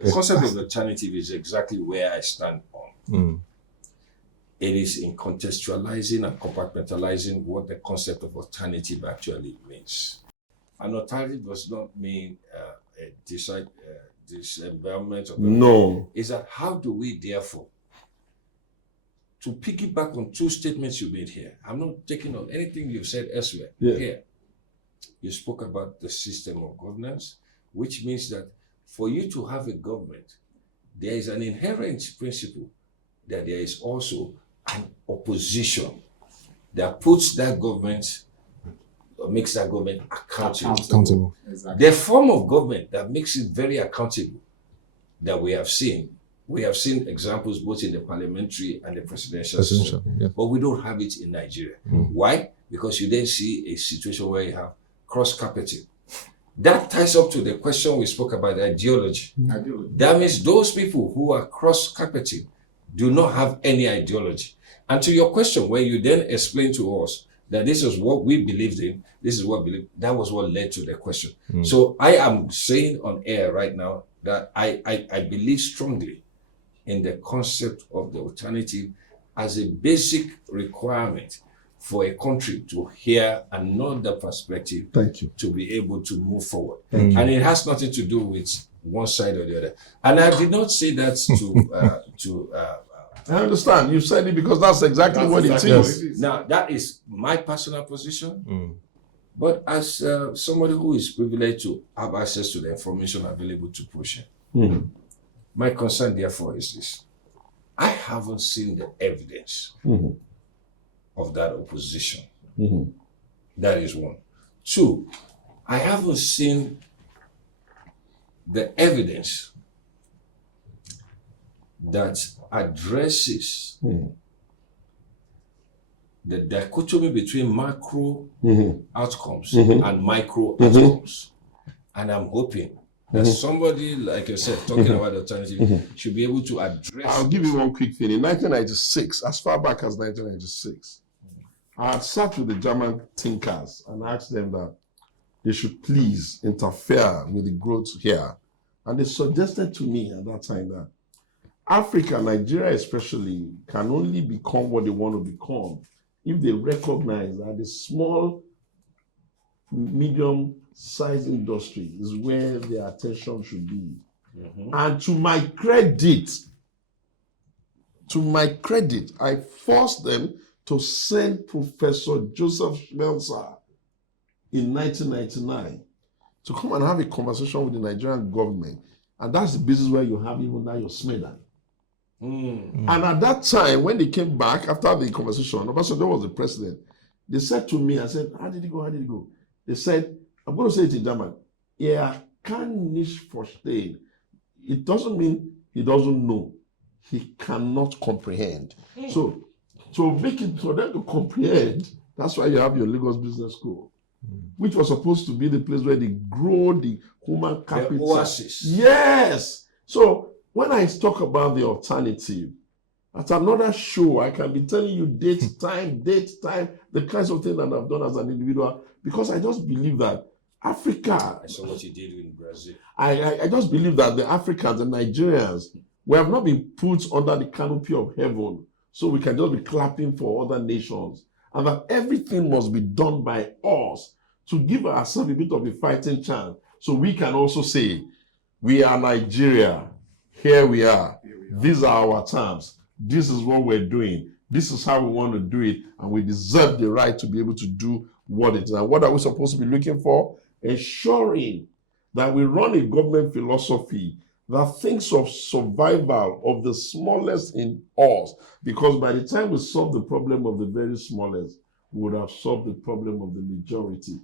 The concept of alternative is exactly where I stand on. It is in contextualizing and compartmentalizing what the concept of alternative actually means. An alternative does not mean disembowelment. No. Is that how do we therefore, to piggyback on two statements you made here, I'm not taking on anything you've said elsewhere. Here, you spoke about the system of governance, which means that for you to have a government, there is an inherent principle that there is also an opposition that puts that government or makes that government accountable. Exactly. The form of government that makes it very accountable that we have seen examples both in the parliamentary and the presidential system, but we don't have it in Nigeria. Why? Because you then see a situation where you have cross-carpeting. That ties up to the question we spoke about, ideology. That means those people who are cross-carpeting do not have any ideology. And to your question, where you then explain to us that this is what we believed in, that was what led to the question. So I am saying on air right now that I believe strongly in the concept of the alternative as a basic requirement for a country to hear another perspective. Thank you. To be able to move forward. Thank you. And it has nothing to do with one side or the other. And I did not say that to I understand. You said it because that's exactly what it is. Now, that is my personal position. But as somebody who is privileged to have access to the information available to Proshare, my concern, therefore, is this. I haven't seen the evidence of that opposition. That is one. Two, I haven't seen the evidence that addresses the dichotomy between macro outcomes and micro outcomes. And I'm hoping that somebody like yourself talking about alternative should be able to address. I'll give you one quick thing. In 1996, as far back as 1996, I had sat with the German thinkers and asked them that they should please interfere with the growth here. And they suggested to me at that time that Africa, Nigeria especially, can only become what they want to become if they recognize that the small, medium-sized industry is where their attention should be. And to my credit, I forced them to send Professor Joseph Schmelzer in 1999 to come and have a conversation with the Nigerian government. And that's the basis where you have even now your Smedan. And at that time, when they came back after the conversation, Obasanjo was the president. They said to me, I said, how did it go? They said, I'm going to say it in German. Kann nicht verstehen. It doesn't mean he doesn't know. He cannot comprehend. So make it for them to comprehend, that's why you have your Lagos Business School, which was supposed to be the place where they grow the human capital. The oasis. Yes. So when I talk about the alternative, at another show, I can be telling you date, time, the kinds of things that I've done as an individual, because I just believe that Africa. I saw what you did in Brazil. I just believe that the Africans, the Nigerians, we have not been put under the canopy of heaven, so we can just be clapping for other nations. And that everything must be done by us to give ourselves a bit of a fighting chance. So we can also say, we are Nigeria. Here we are. These are our terms. This is what we're doing. This is how we want to do it. And we deserve the right to be able to do what it is. And what are we supposed to be looking for? Ensuring that we run a government philosophy that thinks of survival of the smallest in us. Because by the time we solve the problem of the very smallest, we would have solved the problem of the majority.